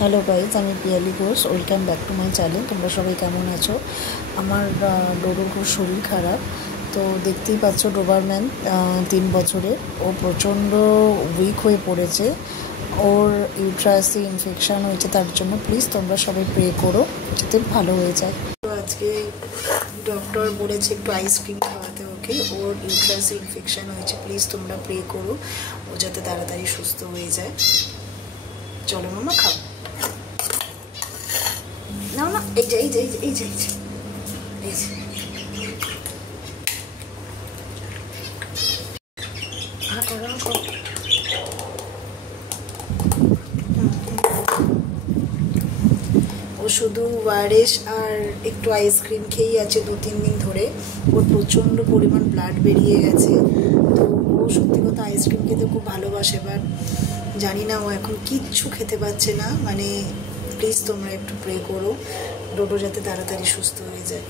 Hello guys, আমি Piyali Ghosh. Welcome back to my channel. তোমরা সবাই কেমন আছো? আমার ডোডোর খুব শরীর খারাপ, তো দেখতেই পাচ্ছ। ডোবারম্যান 3 বছরের, ও প্রচণ্ড উইক হয়ে পড়েছে। ওর ইউট্রাসে ইনফেকশান হয়েছে, তার জন্য প্লিজ তোমরা সবাই প্রে করো যাতে ভালো হয়ে যায়। তো আজকে ডক্টর বলেছে একটু আইসক্রিম খাওয়াতে ওকে। ওর ইউট্রাসে ইনফেকশান হয়েছে, প্লিজ তোমরা প্রে করো ও যাতে তাড়াতাড়ি সুস্থ হয়ে যায়। চলো মামা, খাও। না না, এই যে এই যে এই যে এই যে এই যে ও শুধু ওয়ারেস আর একটু আইসক্রিম খেয়েই আছে 2-3 দিন ধরে। ওর প্রচণ্ড পরিমাণ ব্লাড বেরিয়ে গেছে। তো ও সত্যি কথা আইসক্রিম খেতে খুব ভালোবাসে, বাট জানি না ও এখন কিচ্ছু খেতে পাচ্ছে না। মানে প্লিজ তোমরা একটু প্রে করো ডোডো যাতে তাড়াতাড়ি সুস্থ হয়ে যায়।